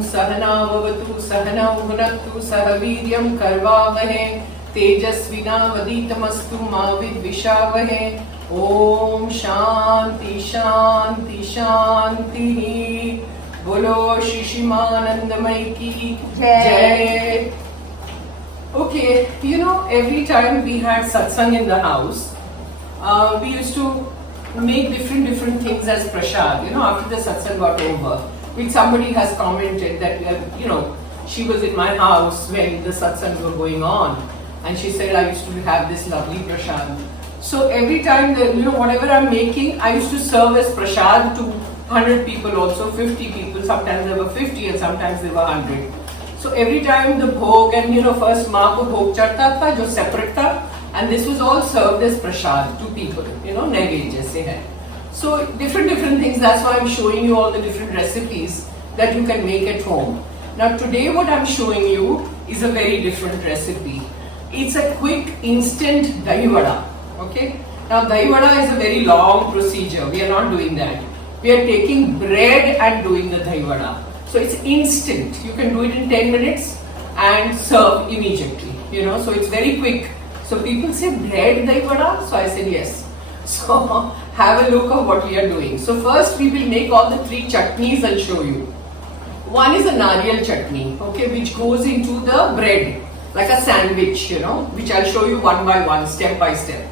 सहनाववतु सहनौ भुनक्तु सह वीर्यं करवावहे तेजस्विनावधीतमस्तु मा विद्विषावहे। ओम शांति शांति शांति। बोलो शिशिमानंदमय की जय। Okay, you know, every time we had satsang in the house, we used to make different things as prasad. You know, after the satsang got over, which somebody has commented that you know, she was in my house when the satsangs were going on, and she said I used to have this lovely prasad. So every time that, you know, whatever I'm making, I used to serve as prasad to 100 people, also 50 people. Sometimes there were 50 and sometimes there were 100. So every time the bhog, and you know, first maa ko bhog chadta tha jo separate tha, and this was all served as prasad to people, you know, naivete jaise hai. So different things. That's why I'm showing you all the different recipes that you can make at home. Now today what I'm showing you is a very different recipe. It's a quick instant dahi vada. Okay. Now dahi vada is a very long procedure. We are not doing that. We are taking bread and doing the dahi vada. So it's instant. You can do it in 10 minutes and serve immediately. You know, so it's very quick. So people say bread dahi vada. So I said yes. So have a look of what we are doing. So first we will make all the 3 chutneys. I'll show you. One is a nariyal chutney, okay, which goes into the bread like a sandwich, you know, which I'll show you one by one, step by step.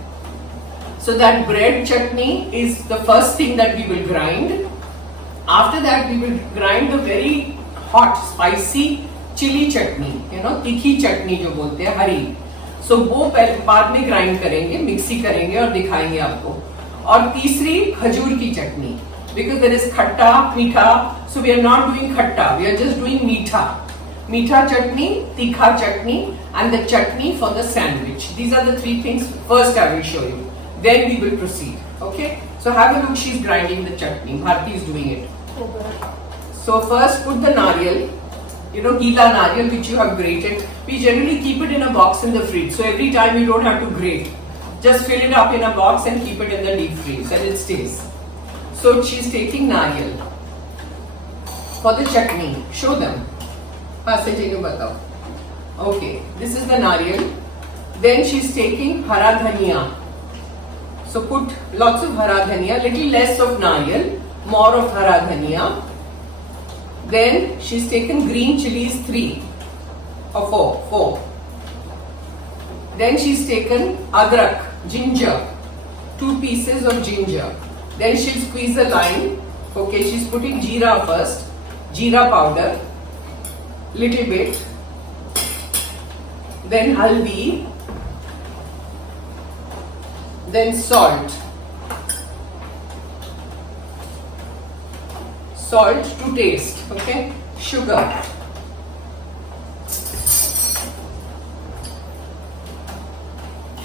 So that bread chutney is the first thing that we will grind. After that we will grind the very hot, spicy chilli chutney, you know, tikhi chutney जो बोलते हैं हरी. So वो बाद में grind करेंगे, mixie करेंगे और दिखाएंगे आपको. और तीसरी खजूर की चटनी, because there is खट्टा, मीठा. So we are not doing खट्टा, we are just doing मीठा. Meetha chutney, tikha chutney, and the chutney for the sandwich. These are the 3 things first I will show you. Then we will proceed. Okay? So have a look, she's grinding the chutney. Bharti is doing it. Okay. So first put the nariyal, you know, gila nariyal which you have grated. We generally keep it in a box in the fridge. So every time you don't have to grate. Just fill it up in a box and keep it in the deep freeze and it stays. So she's taking nariyal for the chutney. Show them. Okay, this is the nariyal. Then she's taking hara dhaniya. So put lots of hara dhaniya, little less of nariyal, more of hara dhaniya. Then she's taken green chillies 3 or 4. Then she's taken adrak, ginger, 2 pieces of ginger. Then she'll squeeze a lime. Okay, she's putting jeera first, jeera powder. Little bit, then haldi, then salt to taste, okay, sugar,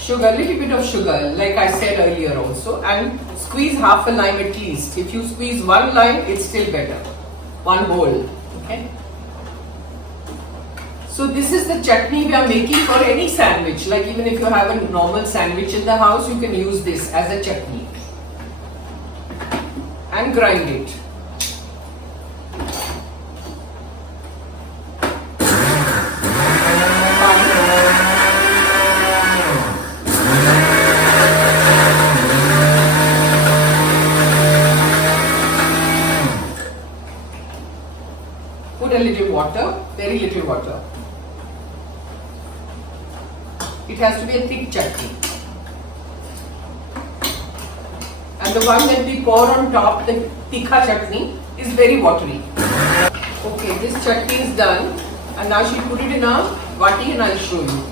little bit of sugar like I said earlier also, and squeeze half a lime at least. If you squeeze 1 lime, it's still better, 1 bowl, okay. So this is the chutney we are making for any sandwich. Like even if you have a normal sandwich in the house, you can use this as a chutney. And grind it. Put a little water, very little water. It has to be a thick chutney. And the one that we pour on top, the tikha chutney, is very watery. Okay, this chutney is done. And now she'll put it in a vati and I'll show you.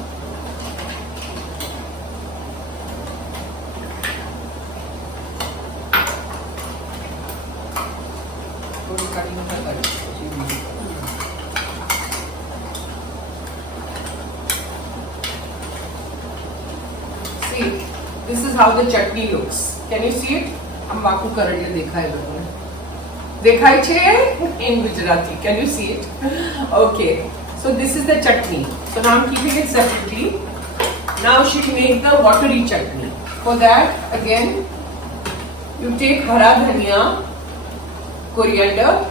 See, this is how the chutney looks. Can you see it? Ambaku karadiya dekha hai logone. Dekhai che in Gujarati. Can you see it? Okay. So this is the chutney. So now I'm keeping it separately. Now she'll make the watery chutney. For that, again, you take hara dhaniya, coriander,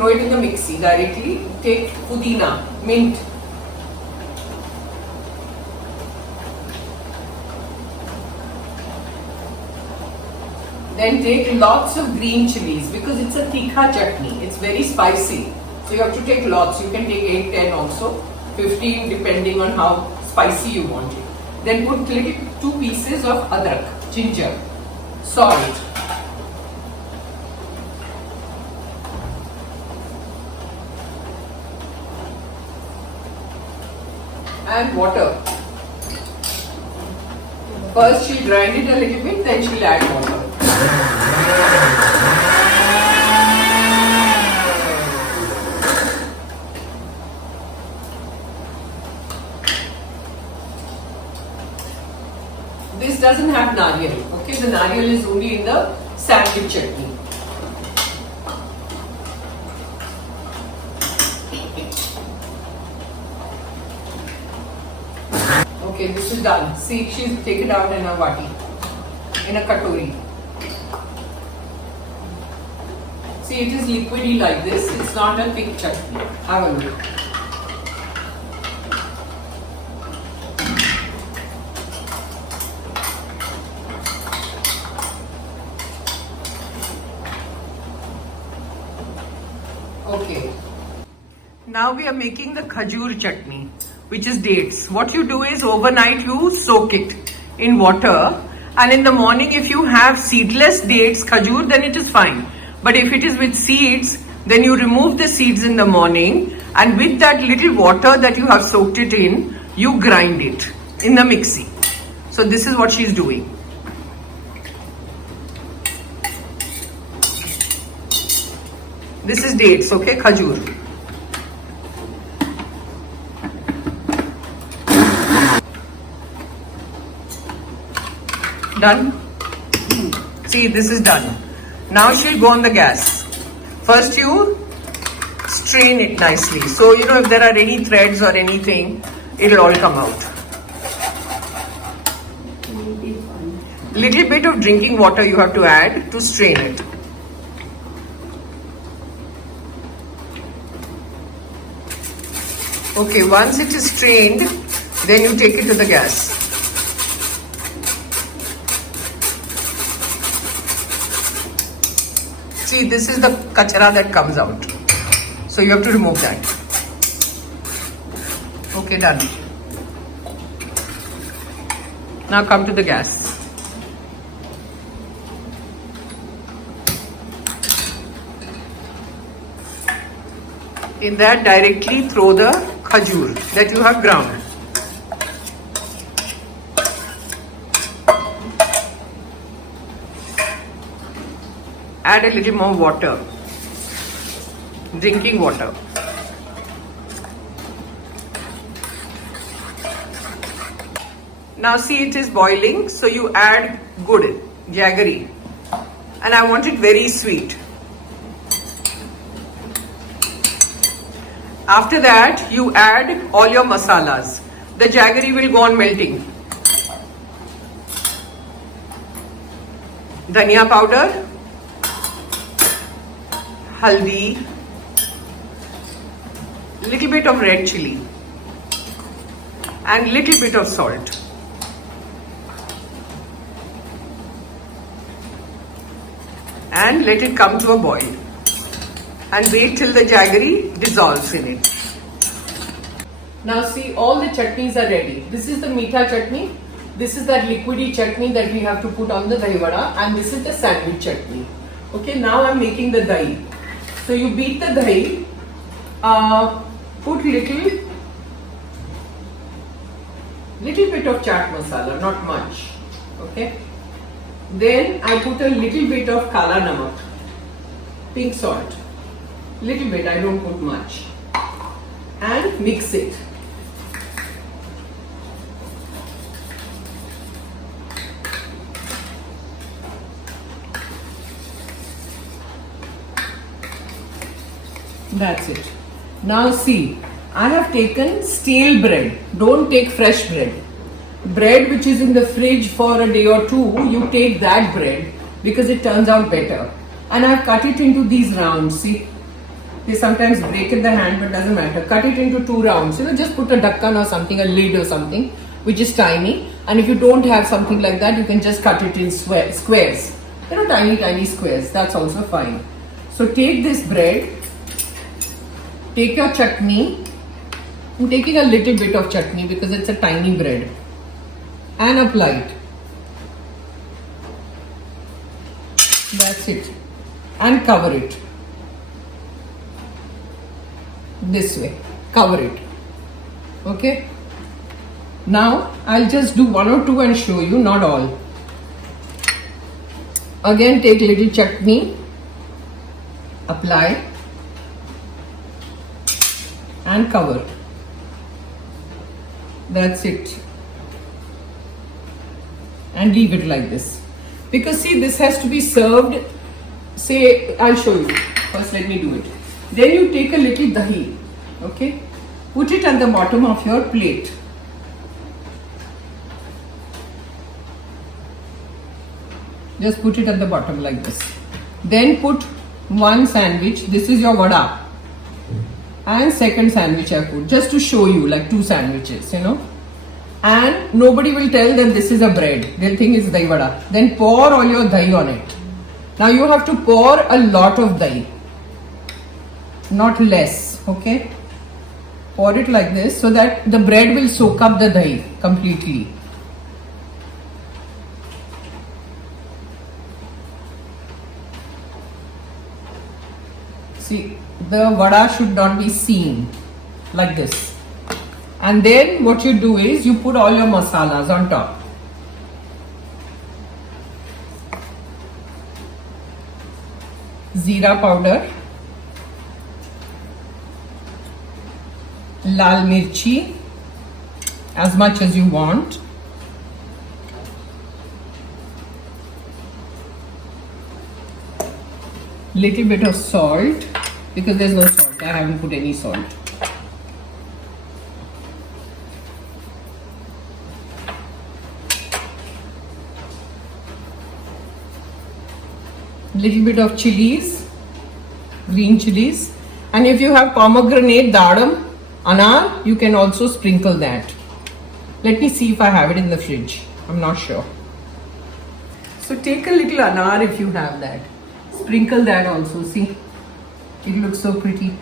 throw it in the mixie directly. Take pudina, mint. Then take lots of green chillies because it's a tikha chutney. It's very spicy. So you have to take lots. You can take 8, 10 also, 15 depending on how spicy you want it. Then put 2 pieces of adrak, ginger, salt. And water. First she'll grind it a little bit, then she'll add water. This doesn't have nariyal, okay? The nariyal is only in the sandwich chutney. Okay, this is done. See, she's taken it out in a vati, in a katori. See, it is liquidy like this. It's not a thick chutney. Have a look. Okay. Now we are making the khajur chutney, which is dates. What you do is overnight you soak it in water, and in the morning if you have seedless dates, khajur, then it is fine. But if it is with seeds, then you remove the seeds in the morning, and with that little water that you have soaked it in, you grind it in the mixie. So this is what she is doing. This is dates, okay, khajur. Done? See, this is done. Now she'll go on the gas. First you strain it nicely. So, you know, if there are any threads or anything, it'll all come out. Little bit of drinking water you have to add to strain it. Okay, once it is strained, then you take it to the gas. See, this is the kachara that comes out. So you have to remove that. Okay, done. Now come to the gas. In that directly throw the khajur that you have ground. Add a little more water, drinking water. Now see, it is boiling, so you add good jaggery, and I want it very sweet. After that, you add all your masalas. The jaggery will go on melting. Dhania powder, haldi, little bit of red chilli, and little bit of salt. And let it come to a boil. And wait till the jaggery dissolves in it. Now see, all the chutneys are ready. This is the meetha chutney. This is that liquidy chutney that we have to put on the Dahi Vada, and this is the sandwich chutney. Okay, now I'm making the dahi. So you beat the dahi, put little bit of chaat masala, not much. Okay. Then I put a little bit of kaala namak, pink salt. Little bit, I don't put much. And mix it. That's it. Now see, I have taken stale bread. Don't take fresh bread. Bread which is in the fridge for a day or two, you take that bread because it turns out better. And I have cut it into these rounds, see. They sometimes break in the hand, but doesn't matter. Cut it into 2 rounds. Just put a dakkan or something, a lid or something, which is tiny. And if you don't have something like that, you can just cut it in squares. Tiny squares. That's also fine. So take this bread, take your chutney. I'm taking a little bit of chutney because it's a tiny bread, and apply it. That's it. And cover it. This way. Cover it. Okay? Now, I'll just do 1 or 2 and show you, not all. Again, take little chutney. Apply. And cover. That's it. And leave it like this. Because see, this has to be served. Say, I'll show you. First, let me do it. Then you take a little dahi. Okay? Put it at the bottom of your plate. Just put it at the bottom like this. Then put 1 sandwich. This is your vada. And second sandwich I put. Just to show you, like 2 sandwiches, And nobody will tell that this is a bread. They'll think it's dahi vada. Then pour all your dahi on it. Now you have to pour a lot of dahi. Not less. Okay? Pour it like this so that the bread will soak up the dahi completely. See, the vada should not be seen like this. And then what you do is you put all your masalas on top. Jeera powder, lal mirchi, as much as you want. Little bit of salt, because there's no salt. I haven't put any salt. Little bit of chillies, green chillies, and if you have pomegranate, dadam, anar, you can also sprinkle that. Let me see if I have it in the fridge. I'm not sure. So take a little anar if you have that. Sprinkle that also. See, it looks so pretty.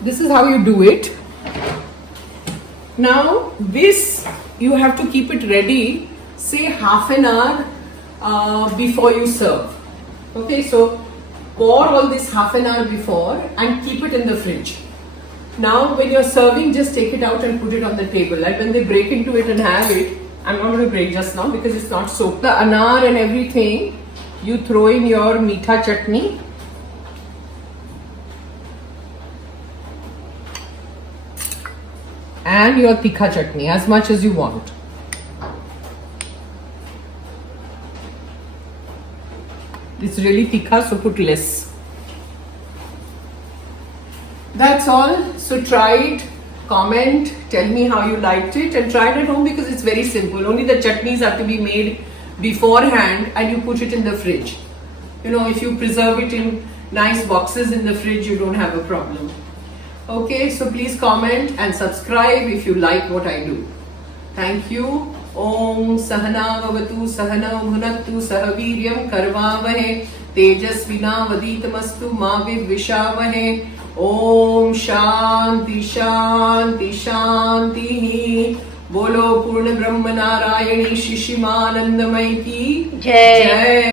This is how you do it. Now this you have to keep it ready, say half an hour before you serve. Okay, so pour all this half an hour before and keep it in the fridge. Now when you're serving, just take it out and put it on the table. Like when they break into it and have it, I'm not going to break just now because it's not soaked. The anar and everything, you throw in your meetha chutney. And your tikha chutney, as much as you want. It's really tikha, so put less. That's all. So try it, comment, tell me how you liked it, and try it at home because it's very simple. Only the chutneys have to be made beforehand and you put it in the fridge. If you preserve it in nice boxes in the fridge, you don't have a problem. Okay, so please comment and subscribe if you like what I do. Thank you. Om Sahana Vavatu Sahana Bhunattu Sahaviryam Karvavahe Tejasvina Vaditamastu Ma Vidvishavahe. Om Shanti Shanti Shanti. Bolo Purna Brahma Narayani Shishimanandamai ki Jai.